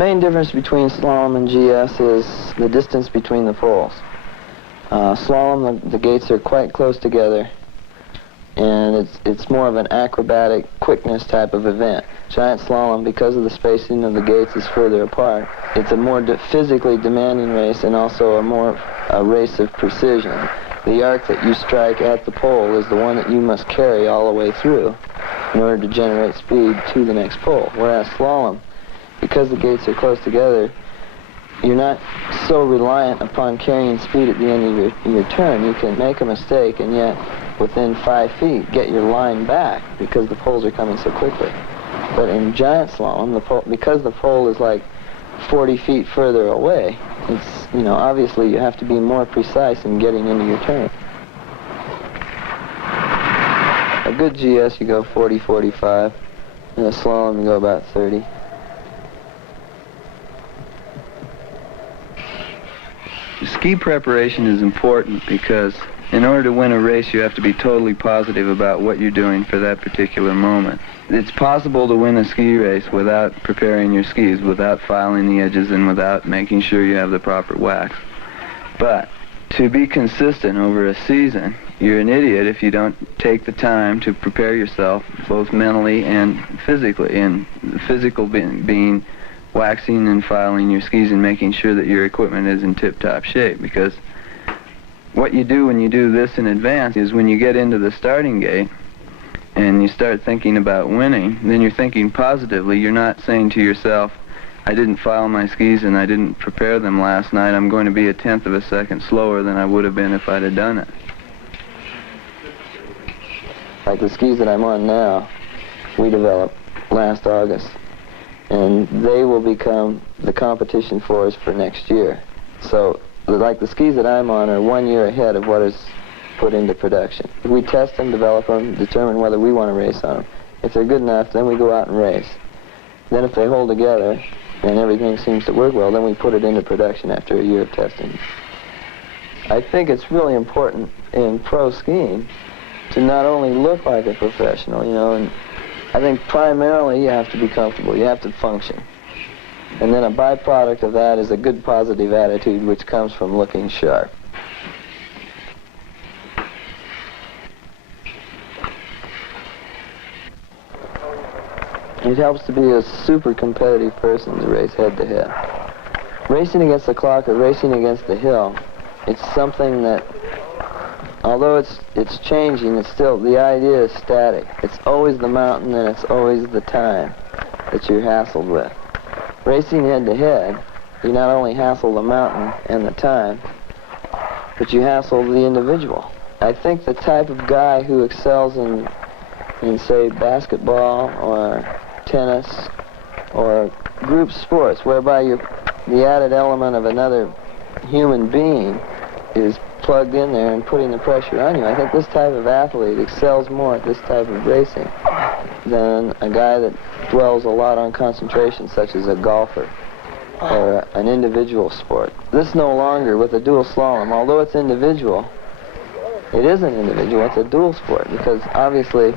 main difference between slalom and GS is the distance between the poles. Slalom, the gates are quite close together, and it's more of an acrobatic quickness type of event. Giant slalom, because of the spacing of the gates, is further apart. It's a more physically demanding race, and also a race of precision. The arc that you strike at the pole is the one that you must carry all the way through in order to generate speed to the next pole. Whereas slalom, because the gates are close together, you're not so reliant upon carrying speed at the end of your turn. You can make a mistake and yet within 5 feet get your line back because the poles are coming so quickly. But in giant slalom, because the pole is like 40 feet further away, it's, obviously you have to be more precise in getting into your turn. A good GS, you go 40, 45. In a slalom, you go about 30. Ski preparation is important because in order to win a race, you have to be totally positive about what you're doing for that particular moment. It's possible to win a ski race without preparing your skis, without filing the edges, and without making sure you have the proper wax. But to be consistent over a season, you're an idiot if you don't take the time to prepare yourself both mentally and physically, and the physical being waxing and filing your skis and making sure that your equipment is in tip-top shape. Because what you do when you do this in advance is when you get into the starting gate and you start thinking about winning, then you're thinking positively. You're not saying to yourself, I didn't file my skis and I didn't prepare them last night. I'm going to be 1/10 of a second slower than I would have been if I'd have done it. Like the skis that I'm on now, we developed last August, and they will become the competition for us for next year. So, like the skis that I'm on are 1 year ahead of what is put into production. We test them, develop them, determine whether we want to race on them. If they're good enough, then we go out and race. Then if they hold together and everything seems to work well, then we put it into production after a year of testing. I think it's really important in pro skiing to not only look like a professional, and I think primarily you have to be comfortable, you have to function. And then a byproduct of that is a good positive attitude which comes from looking sharp. It helps to be a super competitive person to race head-to-head. Racing against the clock or racing against the hill, it's something that, although it's changing, it's still, the idea is static. It's always the mountain and it's always the time that you're hassled with. Racing head-to-head, you not only hassle the mountain and the time, but you hassle the individual. I think the type of guy who excels in say, basketball or tennis or group sports, whereby the added element of another human being is plugged in there and putting the pressure on you. I think this type of athlete excels more at this type of racing than a guy that dwells a lot on concentration, such as a golfer or an individual sport. This no longer, with a dual slalom, although it's individual, it isn't individual, it's a dual sport, because obviously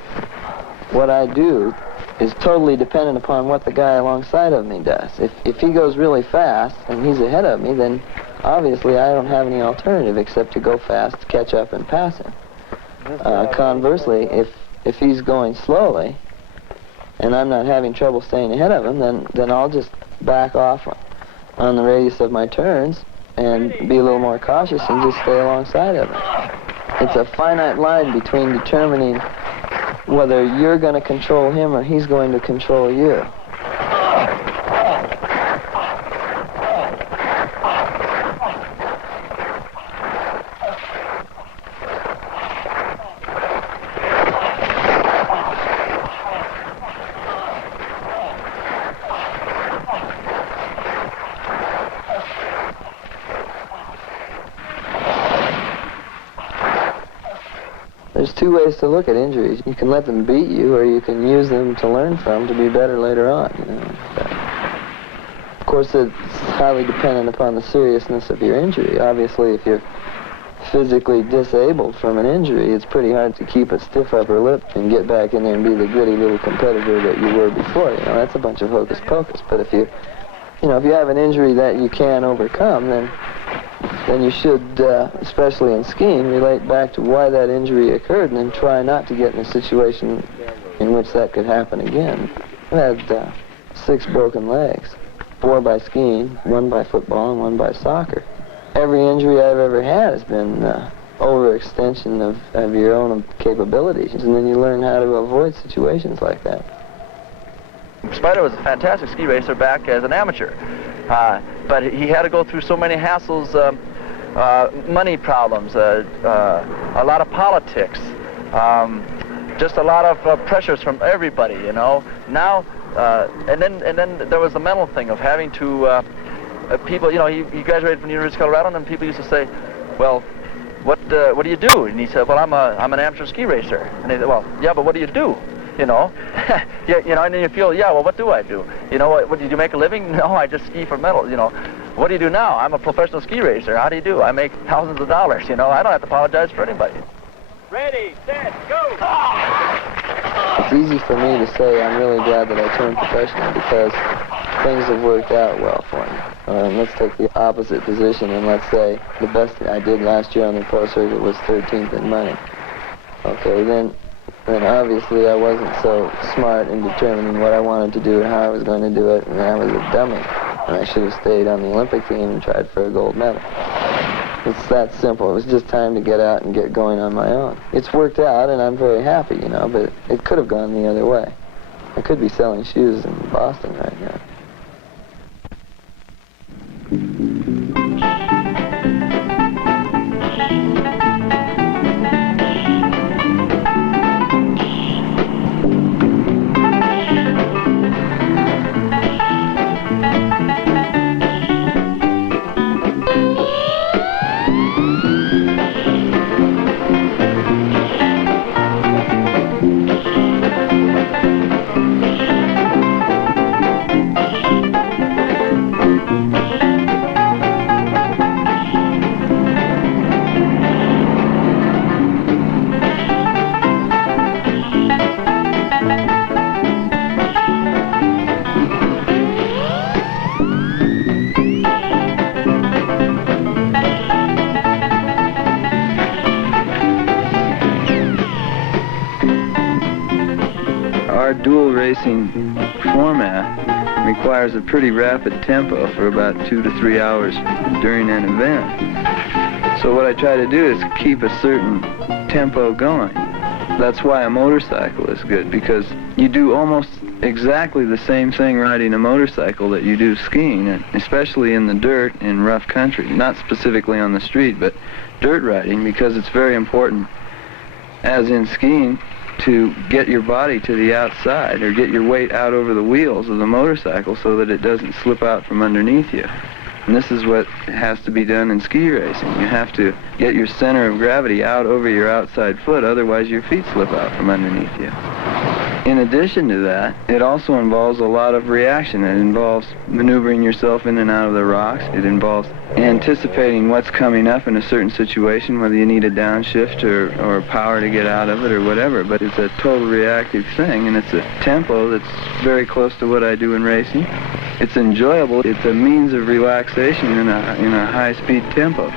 what I do is totally dependent upon what the guy alongside of me does. If he goes really fast and he's ahead of me, then obviously I don't have any alternative except to go fast, catch up, and pass him. Conversely, if he's going slowly and I'm not having trouble staying ahead of him, then I'll just back off on the radius of my turns and be a little more cautious and just stay alongside of him. It's a finite line between determining whether you're going to control him or he's going to control you. There's two ways to look at injuries. You can let them beat you, or you can use them to learn from to be better later on. Of course, it's highly dependent upon the seriousness of your injury. Obviously, if you're physically disabled from an injury, it's pretty hard to keep a stiff upper lip and get back in there and be the gritty little competitor that you were before. That's a bunch of hocus pocus. But if You know, if you have an injury that you can overcome, then you should, especially in skiing, relate back to why that injury occurred and then try not to get in a situation in which that could happen again. I had 6 broken legs, 4 by skiing, 1 by football, and 1 by soccer. Every injury I've ever had has been overextension of your own capabilities, and then you learn how to avoid situations like that. Spider was a fantastic ski racer back as an amateur, but he had to go through so many hassles, money problems, a lot of politics, just a lot of pressures from everybody, you know. Now, and then there was the mental thing of having to, people, you know, he graduated from the University of Colorado, and then people used to say, well, what do you do? And he said, well, I'm an amateur ski racer. And they said, well, yeah, but what do you do? You know, yeah, you know, and then you feel, yeah, well, what do I do? You know, what do you make a living? No, I just ski for medals, you know. What do you do now? I'm a professional ski racer. How do you do? I make thousands of dollars, you know. I don't have to apologize for anybody. Ready, set, go! It's easy for me to say I'm really glad that I turned professional because things have worked out well for me. Let's take the opposite position and let's say the best I did last year on the pro circuit was 13th in money. Okay, then obviously I wasn't so smart in determining what I wanted to do or how I was going to do it, and I was a dummy. And I should have stayed on the Olympic team and tried for a gold medal. It's that simple. It was just time to get out and get going on my own. It's worked out, and I'm very happy, you know, but it could have gone the other way. I could be selling shoes in Boston right now. Our dual racing format requires a pretty rapid tempo for about 2 to 3 hours during an event. So what I try to do is keep a certain tempo going. That's why a motorcycle is good, because you do almost exactly the same thing riding a motorcycle that you do skiing, especially in the dirt in rough country. Not specifically on the street, but dirt riding, because it's very important, as in skiing, to get your body to the outside or get your weight out over the wheels of the motorcycle so that it doesn't slip out from underneath you. And this is what has to be done in ski racing. You have to get your center of gravity out over your outside foot, otherwise your feet slip out from underneath you. In addition to that, it also involves a lot of reaction. It involves maneuvering yourself in and out of the rocks. It involves anticipating what's coming up in a certain situation, whether you need a downshift or power to get out of it or whatever. But it's a total reactive thing, and it's a tempo that's very close to what I do in racing. It's enjoyable. It's a means of relaxation in a high-speed tempo.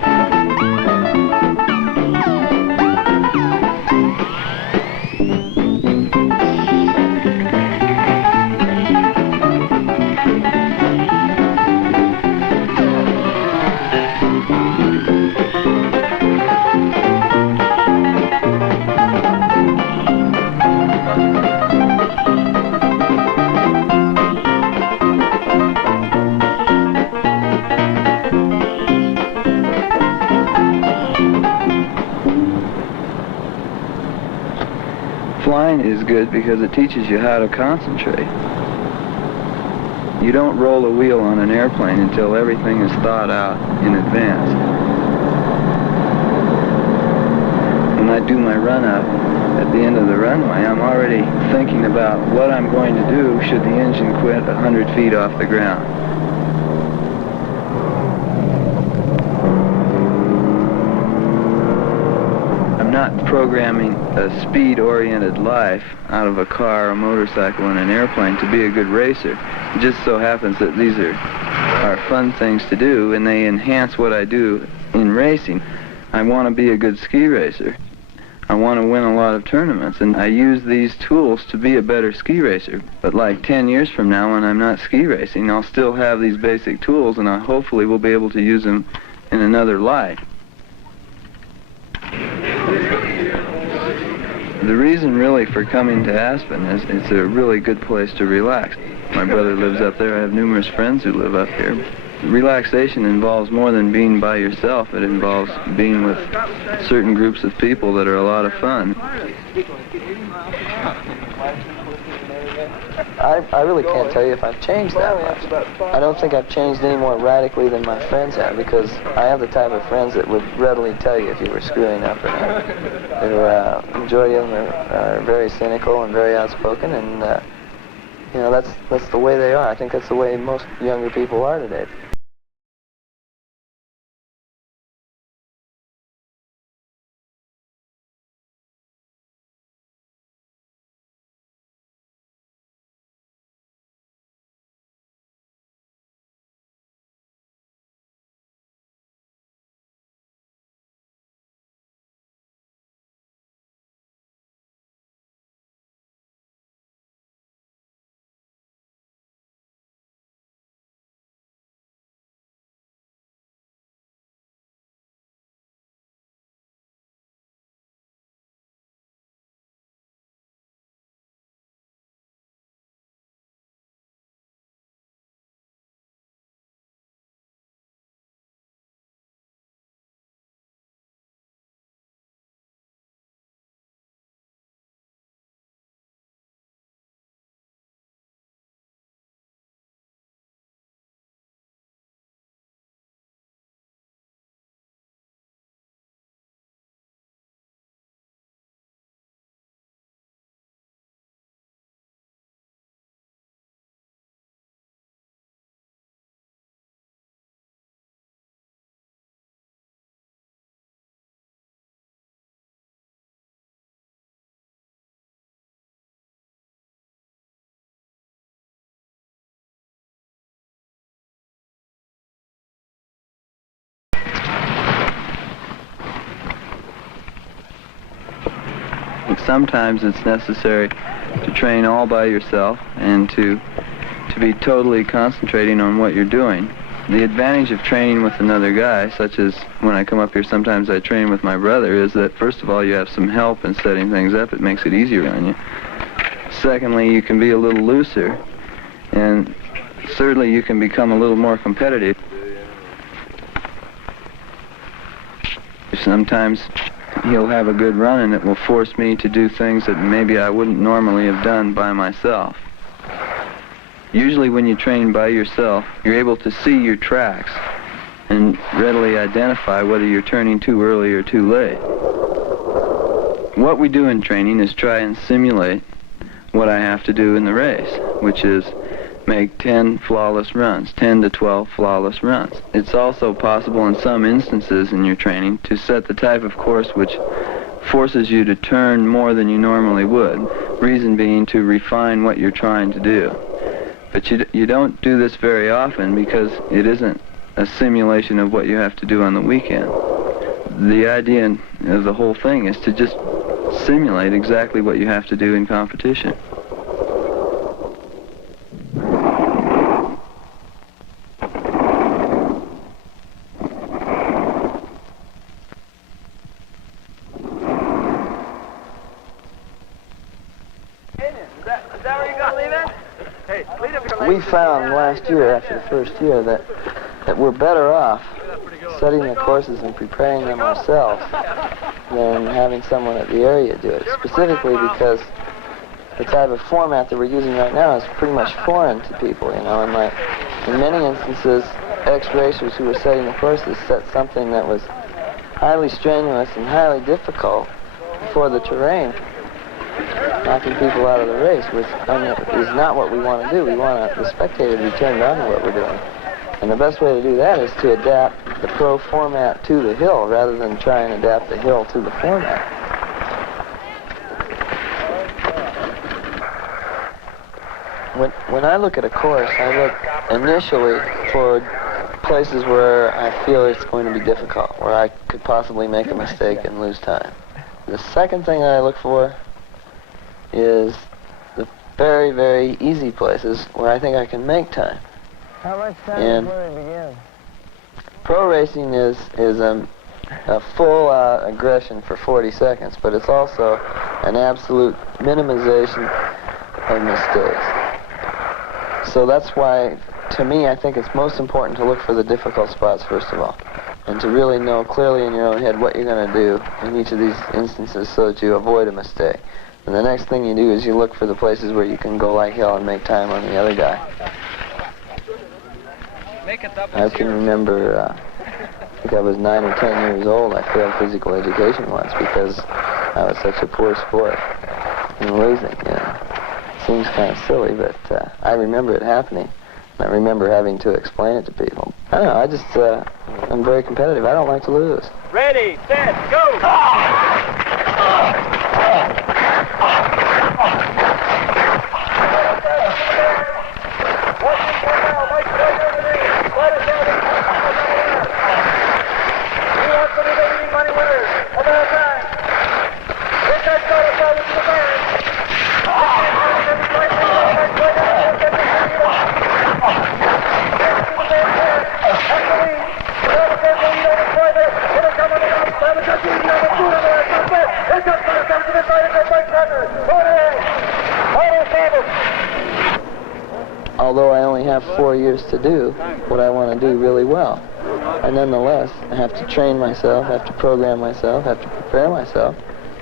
Flying is good because it teaches you how to concentrate. You don't roll a wheel on an airplane until everything is thought out in advance. When I do my run-up at the end of the runway, I'm already thinking about what I'm going to do should the engine quit 100 feet off the ground. I'm not programming a speed-oriented life out of a car, a motorcycle, and an airplane to be a good racer. It just so happens that these are are fun things to do, and they enhance what I do in racing. I want to be a good ski racer. I want to win a lot of tournaments, and I use these tools to be a better ski racer. But like 10 years from now, when I'm not ski racing, I'll still have these basic tools, and I hopefully will be able to use them in another light. The reason really for coming to Aspen is it's a really good place to relax. My brother lives up there. I have numerous friends who live up here. Relaxation involves more than being by yourself. It involves being with certain groups of people that are a lot of fun. I really can't tell you if I've changed that much. I don't think I've changed any more radically than my friends have, because I have the type of friends that would readily tell you if you were screwing up or not. The majority of them are very cynical and very outspoken, and you know, that's the way they are. I think that's the way most younger people are today. Sometimes it's necessary to train all by yourself and to be totally concentrating on what you're doing. The advantage of training with another guy, such as when I come up here sometimes I train with my brother, is that first of all you have some help in setting things up. It makes it easier on you. Secondly, you can be a little looser, and thirdly, you can become a little more competitive. Sometimes he'll have a good run and it will force me to do things that maybe I wouldn't normally have done by myself. Usually when you train by yourself, you're able to see your tracks and readily identify whether you're turning too early or too late. What we do in training is try and simulate what I have to do in the race, which is make 10 flawless runs, 10 to 12 flawless runs. It's also possible in some instances in your training to set the type of course which forces you to turn more than you normally would, reason being to refine what you're trying to do. But you don't do this very often because it isn't a simulation of what you have to do on the weekend. The idea of the whole thing is to just simulate exactly what you have to do in competition. We found last year, after the first year, that we're better off setting the courses and preparing them ourselves than having someone at the area do it, specifically because the type of format that we're using right now is pretty much foreign to people, you know, and like in many instances, ex-racers who were setting the courses set something that was highly strenuous and highly difficult for the terrain, knocking people out of the race, which is not what we want to do. We want the spectator to be turned on to what we're doing. And the best way to do that is to adapt the pro format to the hill rather than try and adapt the hill to the format. When I look at a course, I look initially for places where I feel it's going to be difficult, where I could possibly make a mistake and lose time. The second thing I look for is the very, very easy places where I think I can make time. How much time before we begin? Pro racing is a full aggression for 40 seconds, but it's also an absolute minimization of mistakes. So that's why, to me, I think it's most important to look for the difficult spots first of all, and to really know clearly in your own head what you're going to do in each of these instances so that you avoid a mistake. And the next thing you do is you look for the places where you can go like hell and make time on the other guy. I can remember, I think I was 9 or 10 years old, I failed physical education once because I was such a poor sport and losing. Seems kind of silly, but I remember it happening. I remember having to explain it to people. I don't know, I'm very competitive. I don't like to lose. Ready, set, go! Although I only have 4 years to do what I want to do really well, I nonetheless have to train myself, have to program myself, have to prepare myself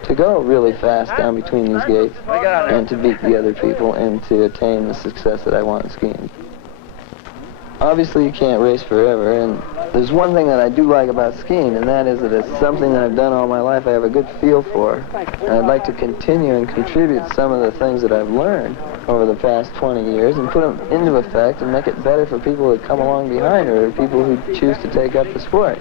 to go really fast down between these gates and to beat the other people and to attain the success that I want in skiing. Obviously you can't race forever, and there's one thing that I do like about skiing, and that is that it's something that I've done all my life. I have a good feel for, and I'd like to continue and contribute some of the things that I've learned over the past 20 years and put them into effect and make it better for people that come along behind or people who choose to take up the sport,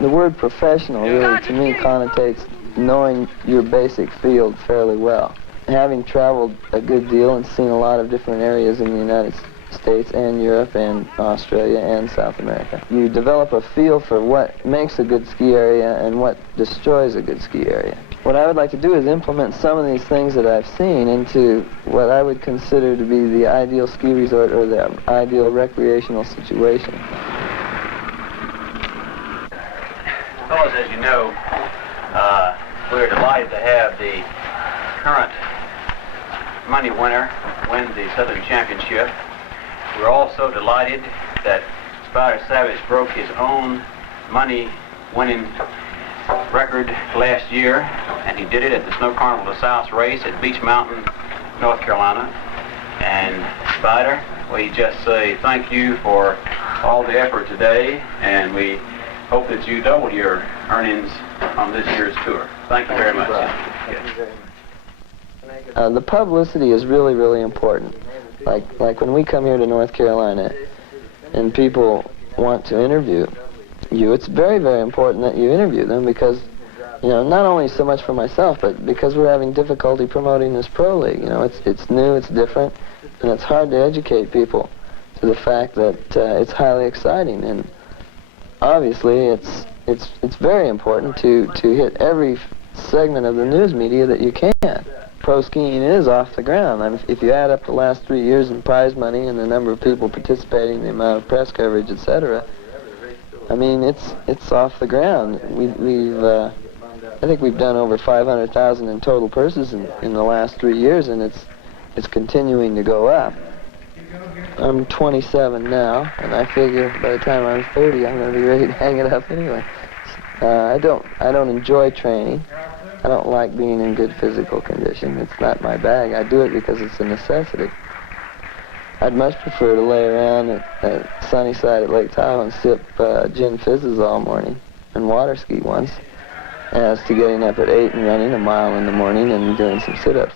The word professional really, to me, connotates knowing your basic field fairly well. Having traveled a good deal and seen a lot of different areas in the United States and Europe and Australia and South America, you develop a feel for what makes a good ski area and what destroys a good ski area. What I would like to do is implement some of these things that I've seen into what I would consider to be the ideal ski resort or the ideal recreational situation. Fellas, as you know, we're delighted to have the current money winner win the Southern Championship. We're also delighted that Spider Sabich broke his own money-winning record last year, and he did it at the Snow Carnival de South race at Beach Mountain, North Carolina. And Spider, we just say thank you for all the effort today, and we hope that you double your earnings on this year's tour. Thank you very much. The publicity is really, really important. Like when we come here to North Carolina and people want to interview you, it's very, very important that you interview them because, not only so much for myself, but because we're having difficulty promoting this pro league. It's new, it's different, and it's hard to educate people to the fact that it's highly exciting. And obviously, it's very important to hit every segment of the news media that you can. Pro skiing is off the ground. I mean, if you add up the last 3 years in prize money and the number of people participating, the amount of press coverage, etc., I mean, it's off the ground. I think we've done over 500,000 in total purses in the last 3 years, and it's continuing to go up. I'm 27 now, and I figure by the time I'm 30, I'm going to be ready to hang it up anyway. I don't enjoy training. I don't like being in good physical condition. It's not my bag. I do it because it's a necessity. I'd much prefer to lay around at Sunnyside at Lake Tahoe and sip gin fizzes all morning and water ski once, as to getting up at 8 and running a mile in the morning and doing some sit-ups.